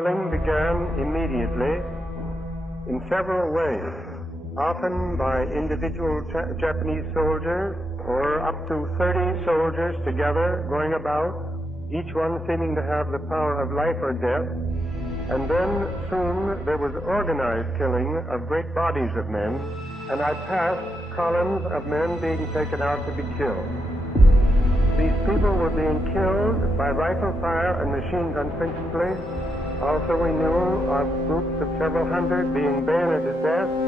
killing began immediately in several ways, often by individual Japanese soldiers or up to 30 soldiers together going about, each one seeming to have the power of life or death. And then soon there was organized killing of great bodies of men, and I passed columns of men being taken out to be killed. These people were being killed by rifle fire and machine gun principally. Also we knew of groups of several hundred being bayoneted to death.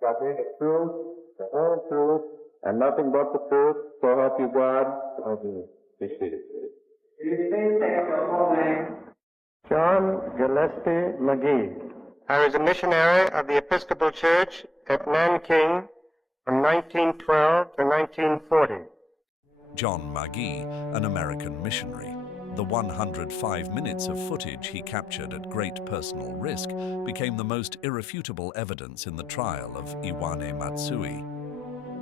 Shall be the truth, the whole truth, and nothing but the truth, so help you God. John Gillespie McGee. I was a missionary of the Episcopal Church at Nanking from 1912 to 1940. John McGee, an American missionary. The 105 minutes of footage he captured at great personal risk became the most irrefutable evidence in the trial of Iwane Matsui.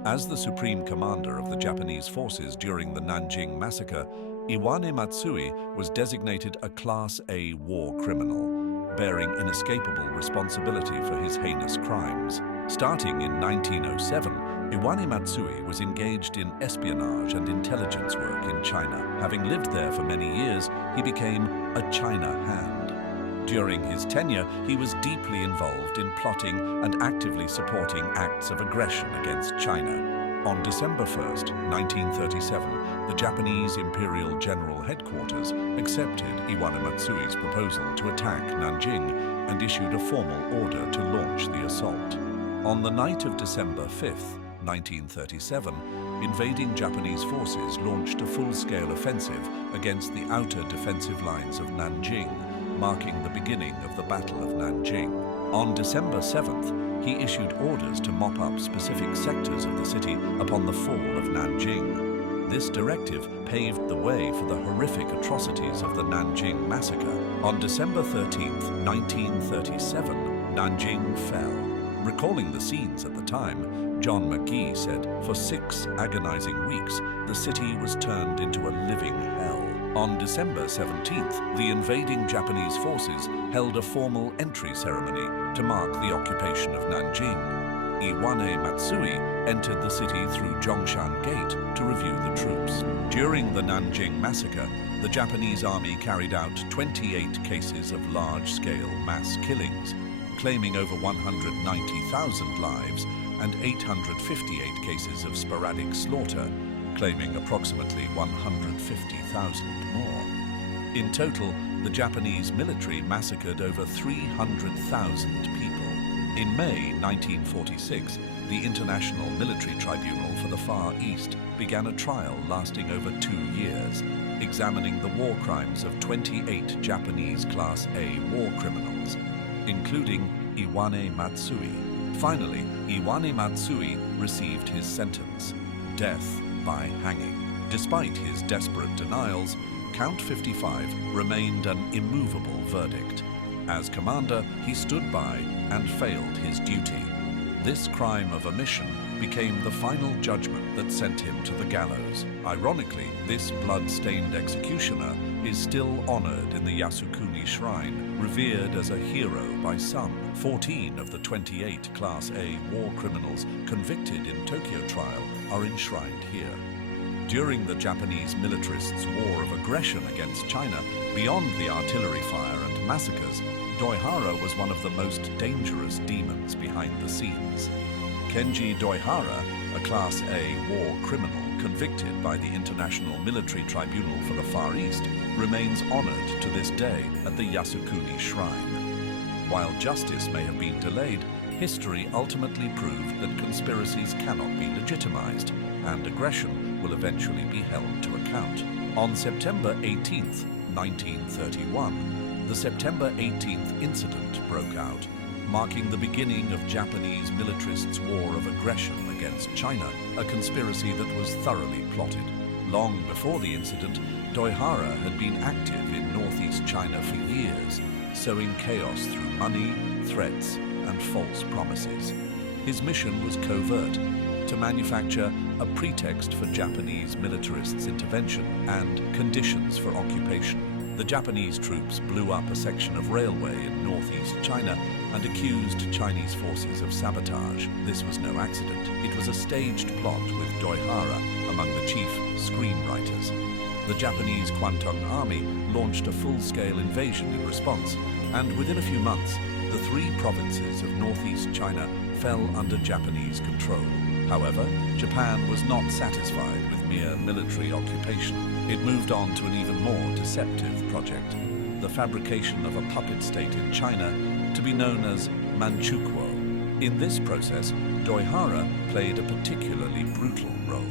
As the supreme commander of the Japanese forces during the Nanjing Massacre, Iwane Matsui was designated a Class A war criminal, bearing inescapable responsibility for his heinous crimes. Starting in 1907, Iwane Matsui was engaged in espionage and intelligence work in China. Having lived there for many years, he became a China hand. During his tenure, he was deeply involved in plotting and actively supporting acts of aggression against China. On December 1st, 1937, the Japanese Imperial General Headquarters accepted Iwane Matsui's proposal to attack Nanjing and issued a formal order to launch the assault. On the night of December 5th, 1937, invading Japanese forces launched a full-scale offensive against the outer defensive lines of Nanjing, marking the beginning of the Battle of Nanjing. On December 7th, he issued orders to mop up specific sectors of the city upon the fall of Nanjing. This directive paved the way for the horrific atrocities of the Nanjing Massacre. On December 13th, 1937, Nanjing fell. Recalling the scenes at the time, John McGee said, "For 6 agonizing weeks, the city was turned into a living hell." On December 17th, the invading Japanese forces held a formal entry ceremony to mark the occupation of Nanjing. Iwane Matsui entered the city through Zhongshan Gate to review the troops. During the Nanjing Massacre, the Japanese army carried out 28 cases of large-scale mass killings, claiming over 190,000 lives, and 858 cases of sporadic slaughter, claiming approximately 150,000 more. In total, the Japanese military massacred over 300,000 people. In May 1946, the International Military Tribunal for the Far East began a trial lasting over 2 years, examining the war crimes of 28 Japanese Class A war criminals, including Iwane Matsui. Finally, Iwane Matsui received his sentence, death by hanging. Despite his desperate denials, Count 55 remained an immovable verdict. As commander, he stood by and failed his duty. This crime of omission became the final judgment that sent him to the gallows. Ironically, this blood-stained executioner is still honored in the Yasukuni shrine, revered as a hero by some. 14 of the 28 Class A war criminals convicted in Tokyo trial are enshrined here. During the Japanese militarists' war of aggression against China, beyond the artillery fire and massacres, Doihara was one of the most dangerous demons behind the scenes. Kenji Doihara, a Class A war criminal convicted by the International Military Tribunal for the Far East, remains honored to this day at the Yasukuni Shrine. While justice may have been delayed, history ultimately proved that conspiracies cannot be legitimized, and aggression will eventually be held to account. On September 18, 1931, the September 18th incident broke out, marking the beginning of Japanese militarists' war of aggression against China, a conspiracy that was thoroughly plotted. Long before the incident, Doihara had been active in northeast China for years, sowing chaos through money, threats, and false promises. His mission was covert, to manufacture a pretext for Japanese militarists' intervention and conditions for occupation. The Japanese troops blew up a section of railway in northeast China and accused Chinese forces of sabotage. This was no accident. It was a staged plot with Doihara among the chief screenwriters. The Japanese Kwantung Army launched a full-scale invasion in response, and within a few months, the 3 provinces of northeast China fell under Japanese control. However, Japan was not satisfied with mere military occupation. It moved on to an even more deceptive project, the fabrication of a puppet state in China to be known as Manchukuo. In this process, Doihara played a particularly brutal role.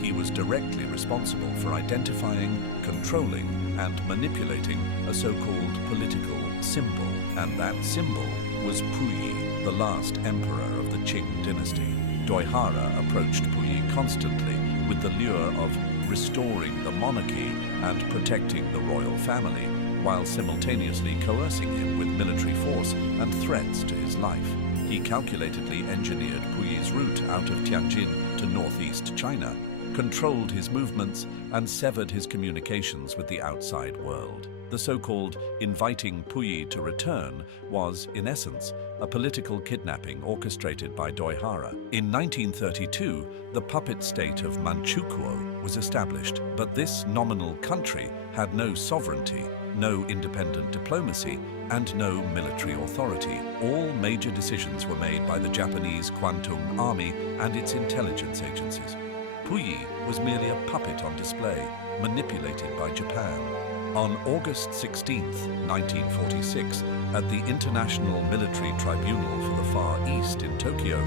He was directly responsible for identifying, controlling, and manipulating a so-called political symbol, and that symbol was Puyi, the last emperor of the Qing dynasty. Doihara approached Puyi constantly with the lure of restoring the monarchy and protecting the royal family, while simultaneously coercing him with military force and threats to his life. He calculatedly engineered Puyi's route out of Tianjin to northeast China, controlled his movements, and severed his communications with the outside world. The so-called inviting Puyi to return was, in essence, a political kidnapping orchestrated by Doihara. In 1932, the puppet state of Manchukuo was established, but this nominal country had no sovereignty, no independent diplomacy, and no military authority. All major decisions were made by the Japanese Kwantung Army and its intelligence agencies. Puyi was merely a puppet on display, manipulated by Japan. On August 16, 1946, at the International Military Tribunal for the Far East in Tokyo,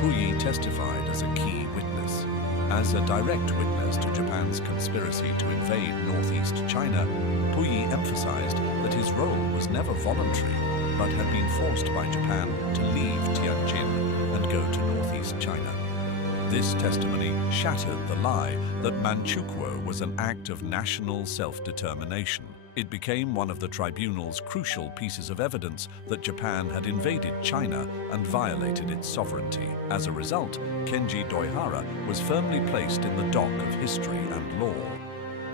Puyi testified as a key witness. As a direct witness to Japan's conspiracy to invade northeast China, Puyi emphasized that his role was never voluntary, but had been forced by Japan to leave Tianjin and go to northeast China. This testimony shattered the lie that Manchukuo was an act of national self-determination. It became one of the tribunal's crucial pieces of evidence that Japan had invaded China and violated its sovereignty. As a result, Kenji Doihara was firmly placed in the dock of history and law.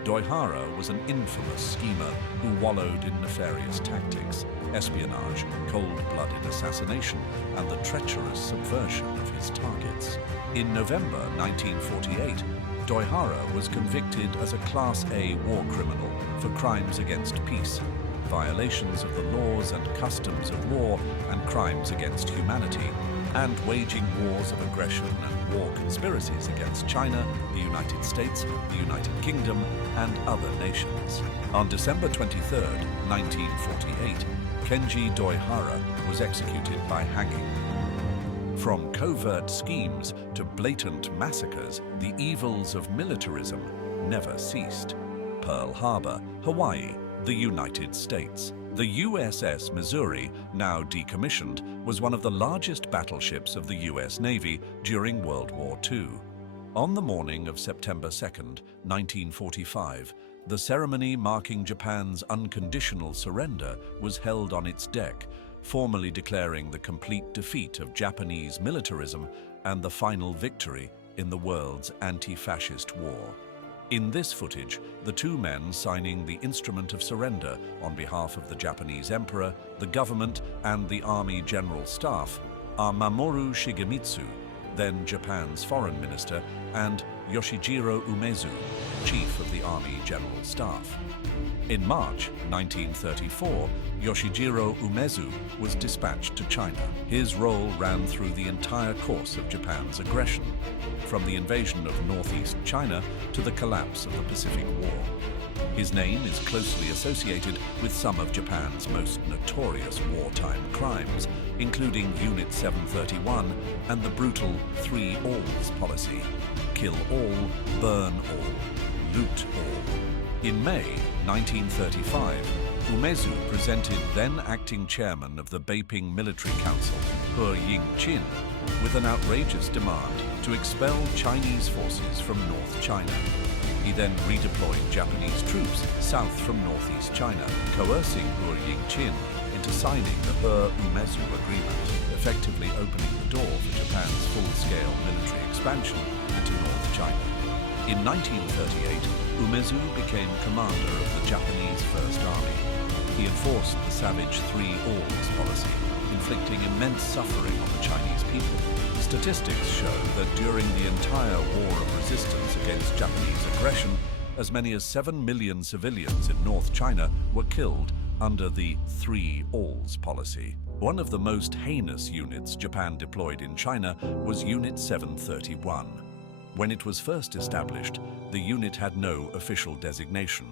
Doihara was an infamous schemer who wallowed in nefarious tactics, espionage, cold-blooded assassination, and the treacherous subversion of his targets. In November 1948, Doihara was convicted as a Class A war criminal for crimes against peace, violations of the laws and customs of war, and crimes against humanity, and waging wars of aggression and war conspiracies against China, the United States, the United Kingdom, and other nations. On December 23, 1948, Kenji Doihara was executed by hanging. From covert schemes to blatant massacres, the evils of militarism never ceased. Pearl Harbor, Hawaii, the United States. The USS Missouri, now decommissioned, was one of the largest battleships of the US Navy during World War II. On the morning of September 2, 1945, the ceremony marking Japan's unconditional surrender was held on its deck, formally declaring the complete defeat of Japanese militarism and the final victory in the world's anti-fascist war. In this footage, the two men signing the instrument of surrender on behalf of the Japanese emperor, the government, and the Army General Staff are Mamoru Shigemitsu, then Japan's foreign minister, and Yoshijiro Umezu, chief of the Army General Staff. In March 1934, Yoshijiro Umezu was dispatched to China. His role ran through the entire course of Japan's aggression, from the invasion of northeast China to the collapse of the Pacific War. His name is closely associated with some of Japan's most notorious wartime crimes, including Unit 731 and the brutal 3 Alls policy: kill all, burn all, loot all. In May 1935, Umezu presented then-acting chairman of the Beiping Military Council, He Ying-chin, with an outrageous demand to expel Chinese forces from North China. He then redeployed Japanese troops south from northeast China, coercing He Ying-chin into signing the He-Umezu agreement, effectively opening the door for Japan's full-scale military expansion into North China. In 1938, Umezu became commander of the Japanese First Army. He enforced the savage 3 Alls policy, inflicting immense suffering on the Chinese people. Statistics show that during the entire war of resistance against Japanese aggression, as many as 7 million civilians in North China were killed under the 3 Alls policy. One of the most heinous units Japan deployed in China was Unit 731. When it was first established, the unit had no official designation.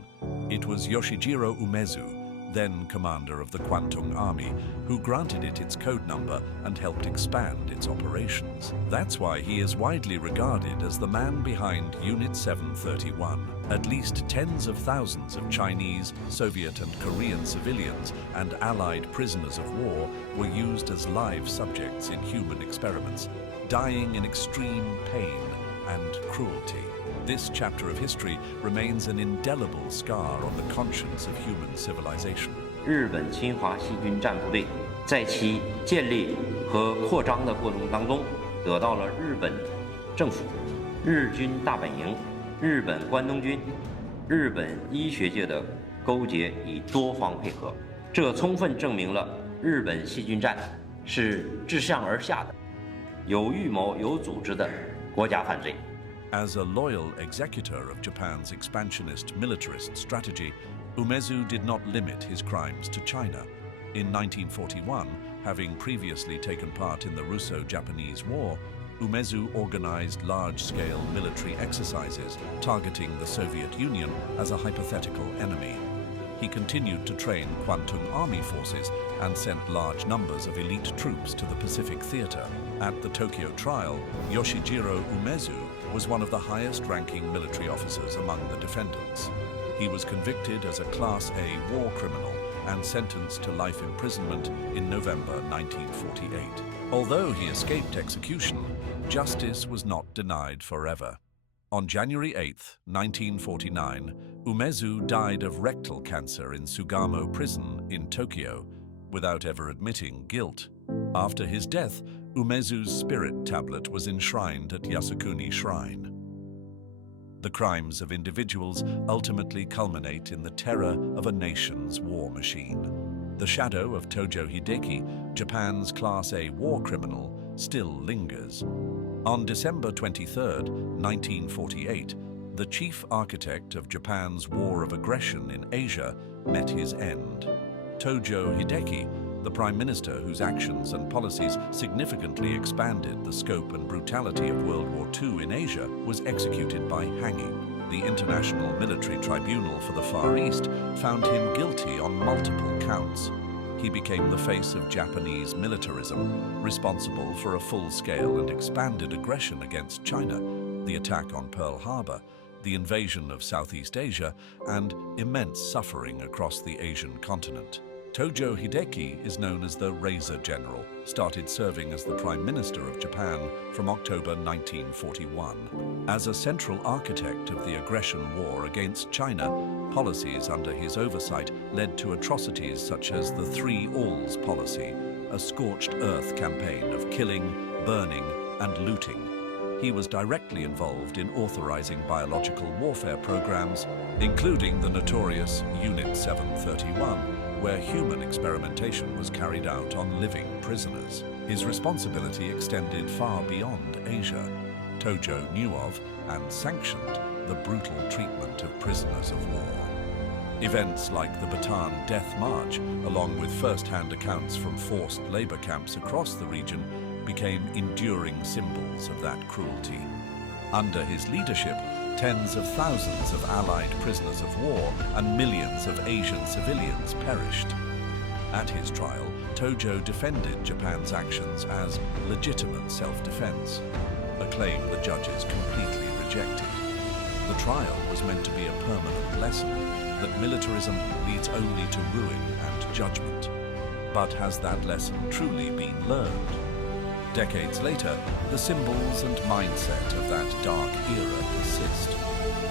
It was Yoshijiro Umezu, then commander of the Kwantung Army, who granted it its code number and helped expand its operations. That's why he is widely regarded as the man behind Unit 731. At least tens of thousands of Chinese, Soviet and Korean civilians and Allied prisoners of war were used as live subjects in human experiments, dying in extreme pain and cruelty. This chapter of history remains an indelible scar on the conscience of human civilization. 日本侵华细菌战部队在其建立和扩张的过程当中，得到了日本政府、日军大本营、日本关东军、日本医学界的勾结与多方配合，这充分证明了日本细菌战是自上而下的、有预谋、有组织的国家犯罪。 As a loyal executor of Japan's expansionist militarist strategy, Umezu did not limit his crimes to China. In 1941, having previously taken part in the Russo-Japanese War, Umezu organized large-scale military exercises targeting the Soviet Union as a hypothetical enemy. He continued to train Kwantung Army forces and sent large numbers of elite troops to the Pacific Theater. At the Tokyo trial, Yoshijiro Umezu was one of the highest-ranking military officers among the defendants. He was convicted as a Class A war criminal and sentenced to life imprisonment in November 1948. Although he escaped execution, justice was not denied forever. On January 8, 1949, Umezu died of rectal cancer in Sugamo Prison in Tokyo, without ever admitting guilt. After his death, Umezu's spirit tablet was enshrined at Yasukuni Shrine. The crimes of individuals ultimately culminate in the terror of a nation's war machine. The shadow of Tojo Hideki, Japan's Class A war criminal, still lingers. On December 23, 1948, the chief architect of Japan's war of aggression in Asia met his end. Tojo Hideki, the prime minister whose actions and policies significantly expanded the scope and brutality of World War II in Asia, was executed by hanging. The International Military Tribunal for the Far East found him guilty on multiple counts. He became the face of Japanese militarism, responsible for a full-scale and expanded aggression against China, the attack on Pearl Harbor, the invasion of Southeast Asia, and immense suffering across the Asian continent. Tojo Hideki is known as the Razor General, started serving as the Prime Minister of Japan from October 1941. As a central architect of the aggression war against China, policies under his oversight led to atrocities such as the 3 Alls policy, a scorched earth campaign of killing, burning, and looting. He was directly involved in authorizing biological warfare programs, including the notorious Unit 731, where human experimentation was carried out on living prisoners. His responsibility extended far beyond Asia. Tojo knew of and sanctioned the brutal treatment of prisoners of war. Events like the Bataan Death March, along with first-hand accounts from forced labor camps across the region, became enduring symbols of that cruelty. Under his leadership, Tens of thousands of Allied prisoners of war and millions of Asian civilians perished. At his trial, Tojo defended Japan's actions as legitimate self-defense, a claim the judges completely rejected. The trial was meant to be a permanent lesson that militarism leads only to ruin and judgment. But has that lesson truly been learned? Decades later, the symbols and mindset of that dark era persist.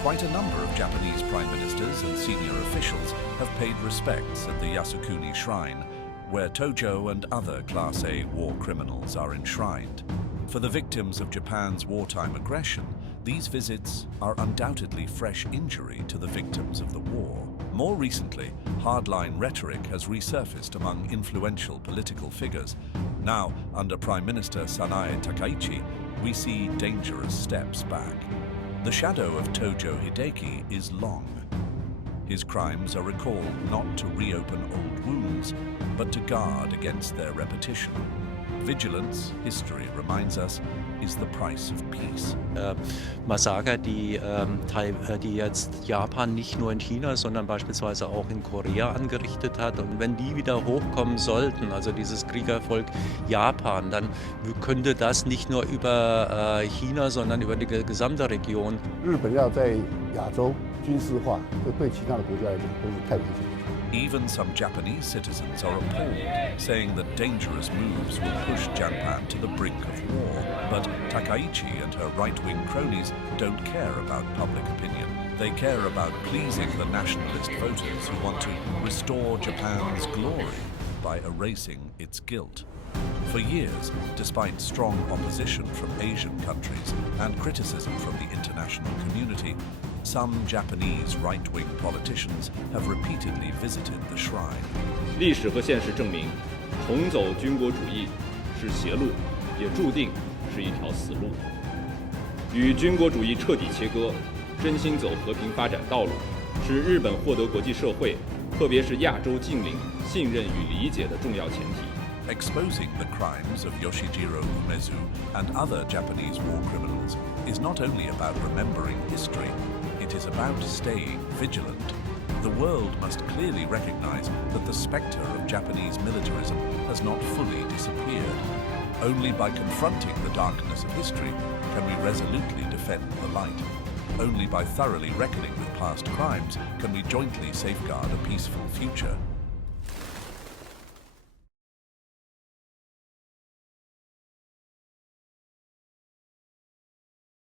Quite a number of Japanese prime ministers and senior officials have paid respects at the Yasukuni shrine, where Tojo and other Class A war criminals are enshrined. For the victims of Japan's wartime aggression, these visits are undoubtedly fresh injury to the victims of the war. More recently, hardline rhetoric has resurfaced among influential political figures. Now, under Prime Minister Sanae Takaichi, we see dangerous steps back. The shadow of Tojo Hideki is long. His crimes are recalled not to reopen old wounds, but to guard against their repetition. Vigilance, history reminds us, is the price of peace. Massaker, die jetzt Japan nicht nur in China, sondern beispielsweise auch in Korea angerichtet hat. Und wenn die wieder hochkommen sollten, also dieses Kriegervolk Japan, dann könnte das nicht nur über China, sondern über die gesamte Region. 日本要在亚洲军事化，这对其他的国家来讲都是太危险。 Even some Japanese citizens are appalled, saying that dangerous moves will push Japan to the brink of war. But Takaichi and her right-wing cronies don't care about public opinion. They care about pleasing the nationalist voters who want to restore Japan's glory by erasing its guilt. For years, despite strong opposition from Asian countries and criticism from the international community, some Japanese right-wing politicians have repeatedly visited the shrine. 历史和现实证明，重走军国主义是邪路，也注定是一条死路。与军国主义彻底切割，真心走和平发展道路，是日本获得国际社会，特别是亚洲近邻信任与理解的重要前提。 Exposing the crimes of Yoshijiro Umezu and other Japanese war criminals is not only about remembering history, it is about staying vigilant. The world must clearly recognize that the specter of Japanese militarism has not fully disappeared. Only by confronting the darkness of history can we resolutely defend the light. Only by thoroughly reckoning with past crimes can we jointly safeguard a peaceful future.